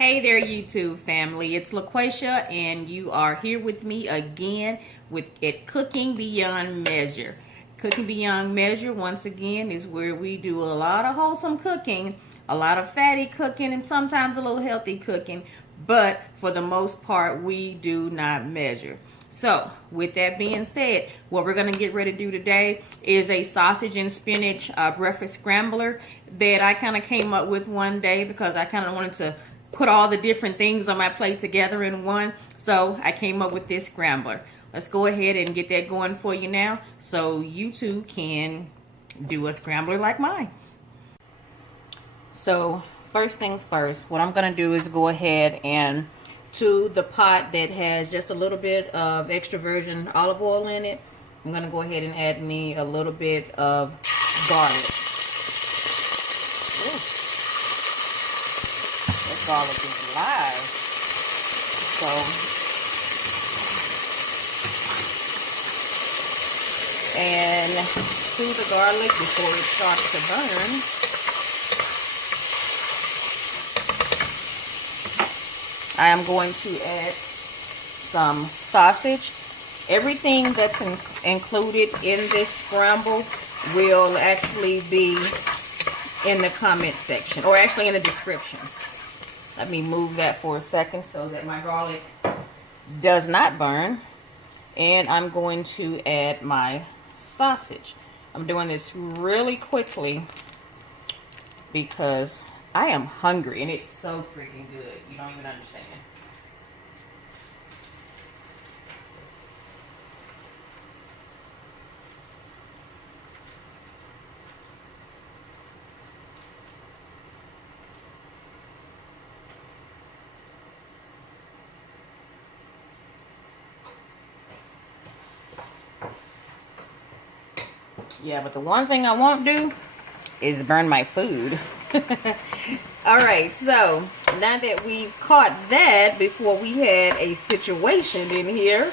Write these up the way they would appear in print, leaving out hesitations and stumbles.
Hey there, YouTube family. It's LaQuasia, and you are here with me again with Cooking Beyond Measure. Cooking Beyond Measure, once again, is where we do a lot of wholesome cooking, a lot of fatty cooking, and sometimes a little healthy cooking. But for the most part, we do not measure. So, with that being said, what we're going to get ready to do today is a sausage and spinach breakfast scrambler that I kind of came up with one day because I kind of wanted to put all the different things on my plate together in one. So I came up with this scrambler. Let's go ahead and get that going for you now so you too can do a scrambler like mine. So first things first, what I'm going to do is go ahead and to the pot that has just a little bit of extra virgin olive oil in it, I'm going to go ahead and add me a little bit of garlic. Ooh. Garlic is live. So and to the garlic before it starts to burn, I am going to add some sausage. Everything that's included in this scramble will actually be in the comment section, or actually in the description. Let me move that for a second so that my garlic does not burn. And I'm going to add my sausage. I'm doing this really quickly because I am hungry and it's so freaking good. You don't even understand. Yeah, but the one thing I won't do is burn my food. Alright, so now that we've caught that before we had a situation in here,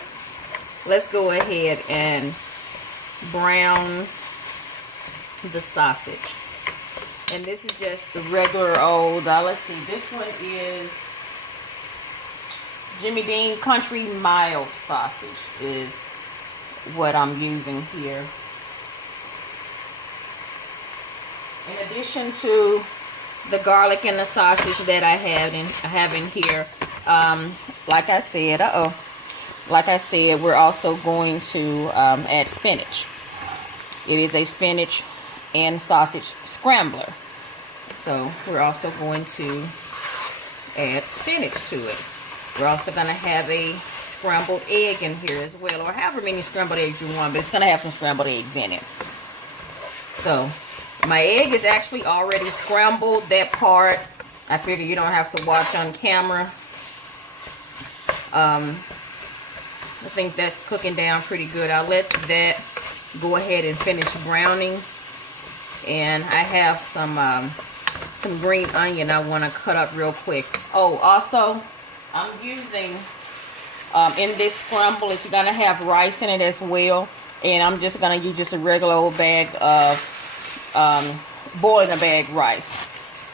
let's go ahead and brown the sausage. And this is just the regular old, let's see, this one is Jimmy Dean Country Mild sausage is what I'm using here. In addition to the garlic and the sausage that I have in here, like I said, we're also going to add spinach. It is a spinach and sausage scrambler, so we're also going to add spinach to it. We're also going to have a scrambled egg in here as well, or however many scrambled eggs you want, but it's going to have some scrambled eggs in it. So my egg is actually already scrambled. That part, I figure you don't have to watch on camera. I think that's cooking down pretty good. I'll let that go ahead and finish browning. And I have some green onion I want to cut up real quick. Oh, also, I'm using, in this scramble, it's going to have rice in it as well. And I'm just going to use just a regular old bag of boil in a bag rice.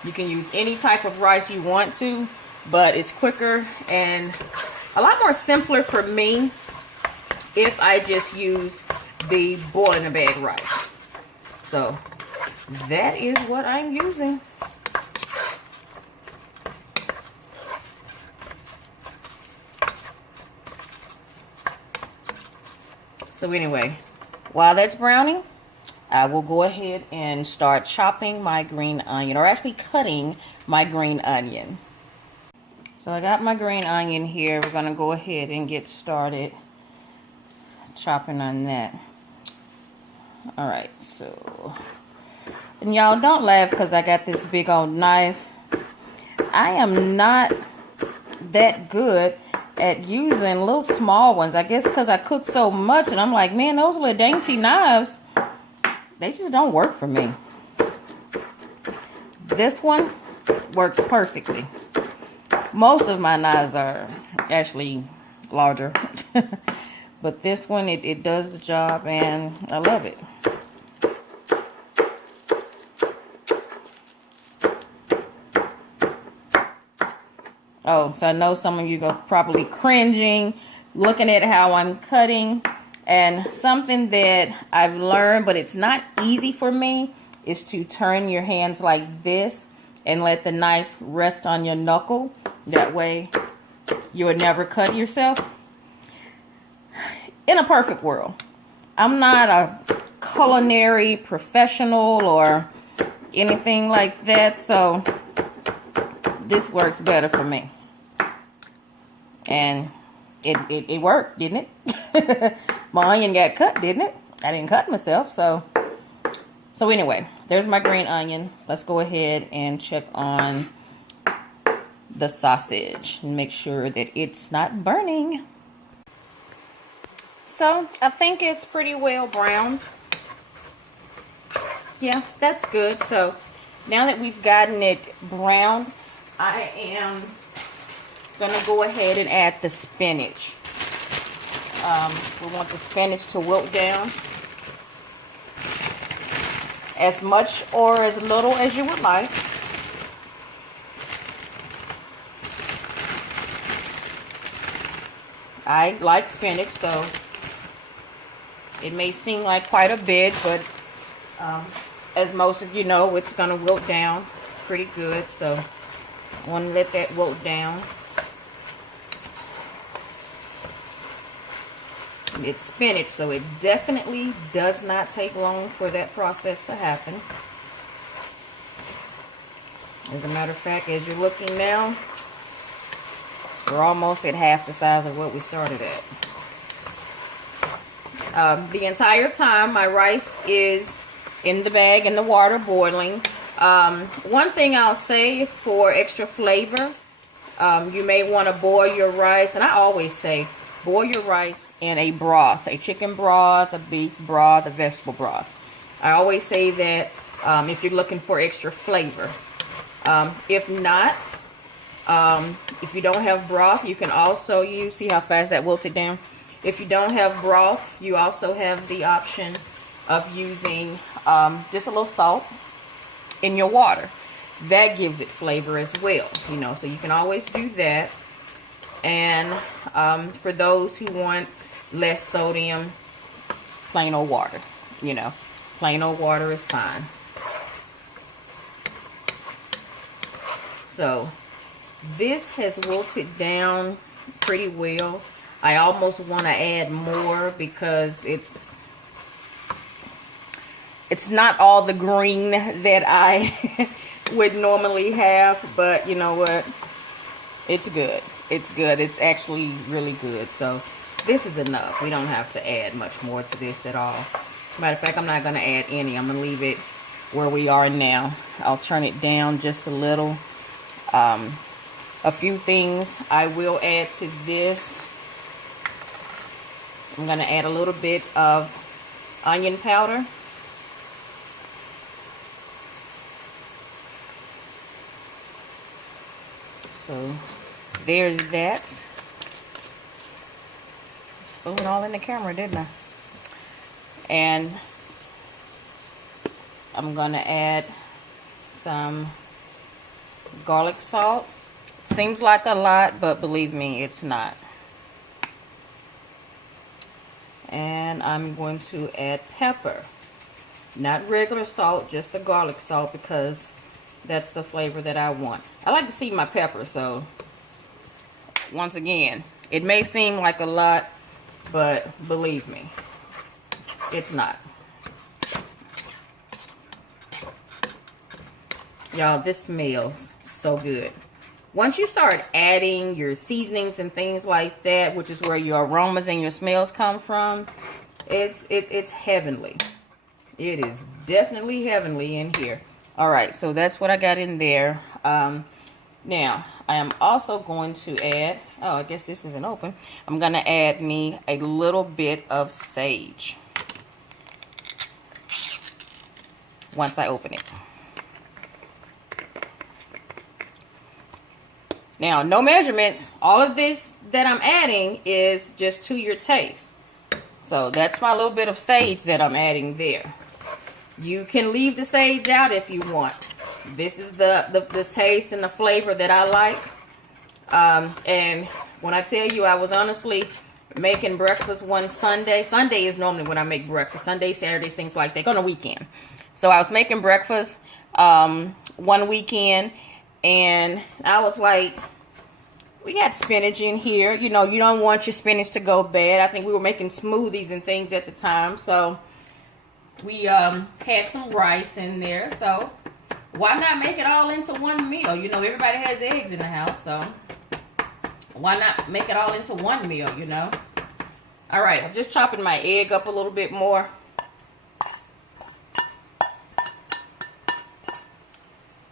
You can use any type of rice you want to, but it's quicker and a lot more simpler for me if I just use the boil in a bag rice. So that is what I'm using. So anyway, while that's browning, I will go ahead and start chopping my green onion, or actually cutting my green onion. So I got my green onion here. We're going to go ahead and get started chopping on that. Alright, so, and y'all don't laugh because I got this big old knife. I am not that good at using little small ones. I guess because I cook so much and I'm like, man, those little dainty knives, they just don't work for me. This one works perfectly. Most of my knives are actually larger. But this one, it does the job and I love it. Oh, so I know some of you are probably cringing, looking at how I'm cutting. And something that I've learned, but it's not easy for me, is to turn your hands like this and let the knife rest on your knuckle. That way you would never cut yourself. In a perfect world, I'm not a culinary professional or anything like that, so this works better for me. And it worked, didn't it? My onion got cut, didn't it? I didn't cut myself, so anyway, there's my green onion. Let's go ahead and check on the sausage and make sure that it's not burning. So I think it's pretty well browned. Yeah, that's good. So now that we've gotten it browned, I am gonna go ahead and add the spinach. We want the spinach to wilt down as much or as little as you would like. I like spinach, so it may seem like quite a bit, but as most of you know, it's going to wilt down pretty good, so I want to let that wilt down. It's spinach, so it definitely does not take long for that process to happen. As a matter of fact, as you're looking now, we're almost at half the size of what we started at. The entire time my rice is in the bag in the water boiling. One thing I'll say for extra flavor, you may want to boil your rice, and I always say boil your rice in a broth, a chicken broth, a beef broth, a vegetable broth. I always say that if you're looking for extra flavor. If not, if you don't have broth, you can also use, see how fast that wilted down? If you don't have broth, you also have the option of using just a little salt in your water. That gives it flavor as well, you know, so you can always do that. And for those who want less sodium, plain old water, you know, plain old water is fine. So this has wilted down pretty well. I almost want to add more because it's not all the green that I would normally have, but you know what? It's good. It's good. It's actually really good. So this is enough. We don't have to add much more to this at all. Matter of fact, I'm not going to add any. I'm going to leave it where we are now. I'll turn it down just a little. A few things I will add to this. I'm going to add a little bit of onion powder. So there's that. Spilled it all in the camera, didn't I? And I'm going to add some garlic salt. Seems like a lot, but believe me, it's not. And I'm going to add pepper. Not regular salt, just the garlic salt, because that's the flavor that I want. I like to see my pepper, so once again, it may seem like a lot, but believe me, it's not. Y'all, this smells so good. Once you start adding your seasonings and things like that, which is where your aromas and your smells come from, it's heavenly. It is definitely heavenly in here. All right, so that's what I got in there. Now, I am also going to add, oh, I guess this isn't open. I'm going to add me a little bit of sage once I open it. Now, no measurements. All of this that I'm adding is just to your taste. So that's my little bit of sage that I'm adding there. You can leave the sage out if you want. This is the taste and the flavor that I like. And when I tell you, I was honestly making breakfast one Sunday. Sunday is normally when I make breakfast. Sundays, Saturdays, things like that. On a weekend. So I was making breakfast one weekend, and I was like, we got spinach in here. You know, you don't want your spinach to go bad. I think we were making smoothies and things at the time. So we had some rice in there. So why not make it all into one meal? You know, everybody has eggs in the house. So why not make it all into one meal, you know? All right, I'm just chopping my egg up a little bit more.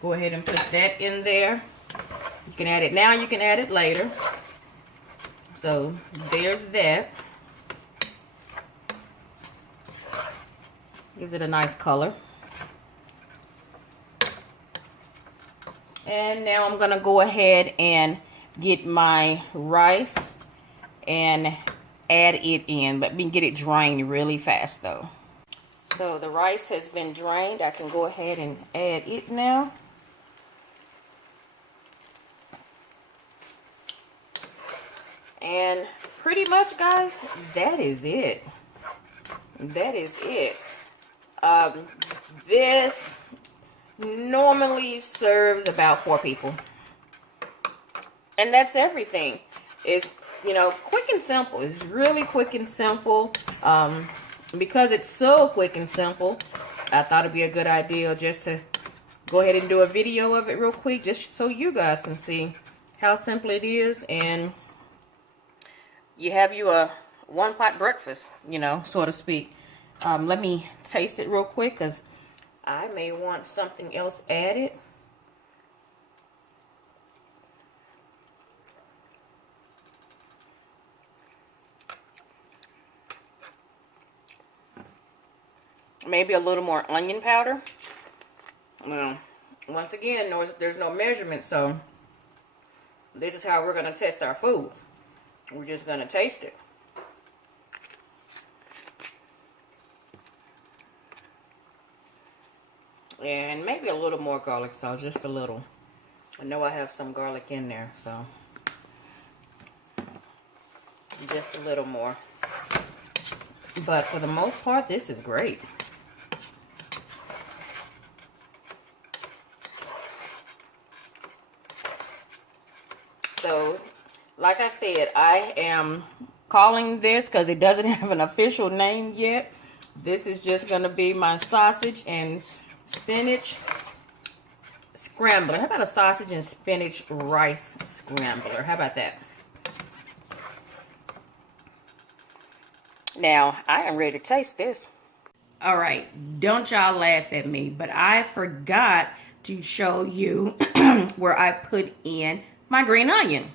Go ahead and put that in there. You can add it now, you can add it later. So there's that. Gives it a nice color. And now I'm gonna go ahead and get my rice and add it in. Let me get it drained really fast though. So the rice has been drained. I can go ahead and add it now. And pretty much, guys, that is it. That is it. This normally serves about 4 people. And that's everything. It's, you know, quick and simple. It's really quick and simple. Because it's so quick and simple, I thought it'd be a good idea just to go ahead and do a video of it real quick, just so you guys can see how simple it is. And you have you a one-pot breakfast, you know, so to speak. Let me taste it real quick, because I may want something else added. Maybe a little more onion powder. Well, once again, there's no measurement, so this is how we're going to test our food. We're just going to taste it. And maybe a little more garlic sauce, just a little. I know I have some garlic in there, so just a little more. But for the most part, this is great. So, like I said, I am calling this, because it doesn't have an official name yet. This is just going to be my sausage and spinach scrambler. How about a sausage and spinach rice scrambler? How about that? Now, I am ready to taste this. All right, don't y'all laugh at me, but I forgot to show you where I put in my green onion.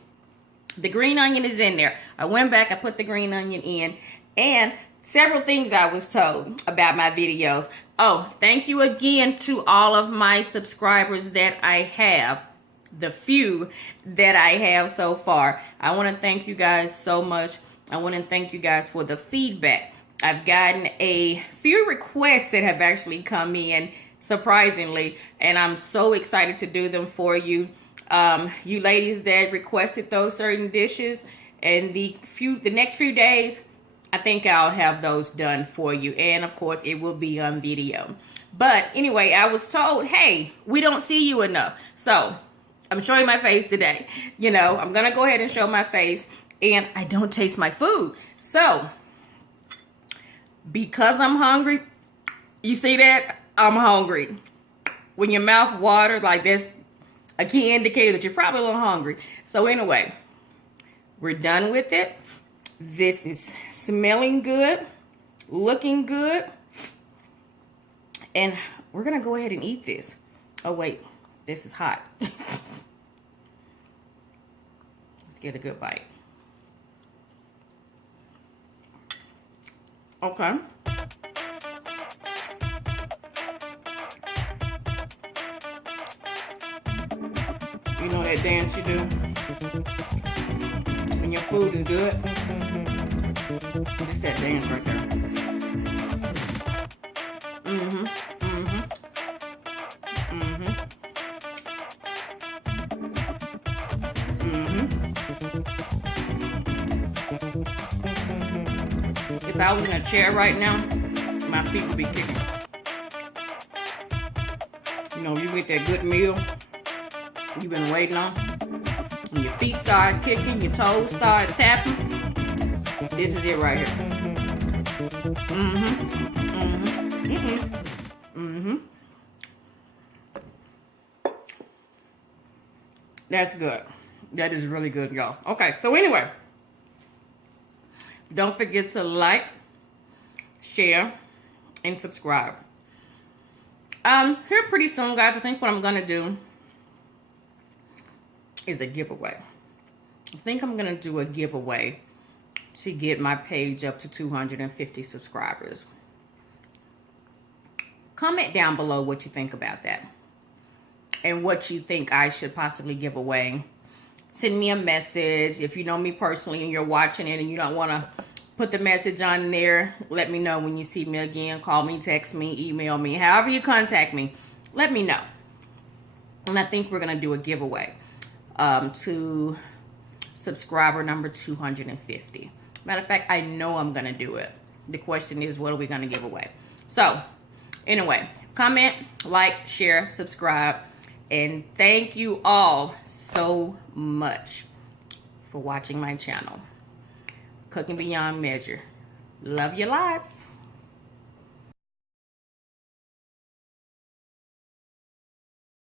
The green onion is in there. I went back, I put the green onion in, and several things I was told about my videos. Oh, thank you again to all of my subscribers that I have. The few that I have so far. I want to thank you guys so much. I want to thank you guys for the feedback. I've gotten a few requests that have actually come in, surprisingly, and I'm so excited to do them for you. You ladies that requested those certain dishes, and the next few days, I think I'll have those done for you. And of course, it will be on video. But anyway, I was told, hey, we don't see you enough. So I'm showing my face today. You know, I'm going to go ahead and show my face, and I don't taste my food. So because I'm hungry, you see that? I'm hungry. When your mouth waters like this, a key indicator that you're probably a little hungry. So anyway, we're done with it. This is smelling good, looking good, and we're gonna go ahead and eat this. Oh wait, this is hot. Let's get a good bite. Okay. You know that dance you do when your food is good? It's that dance right there. if I was in a chair right now, my feet would be kicking. You know, you get that good meal you've been waiting on, and your feet start kicking, your toes start tapping. This is it right here. That's good. That is really good, y'all. Okay, so anyway, don't forget to like, share, and subscribe. Here pretty soon, guys, I think what I'm gonna do is a giveaway. I think I'm gonna do a giveaway to get my page up to 250 subscribers. Comment down below what you think about that and what you think I should possibly give away. Send me a message. If you know me personally and you're watching it and you don't want to put the message on there, let me know when you see me again. Call me, text me, email me, however you contact me, let me know. And I think we're going to do a giveaway to subscriber number 250. Matter of fact, I know I'm going to do it. The question is, what are we going to give away? So, anyway, comment, like, share, subscribe, and thank you all so much for watching my channel. Cooking Beyond Measure. Love you lots.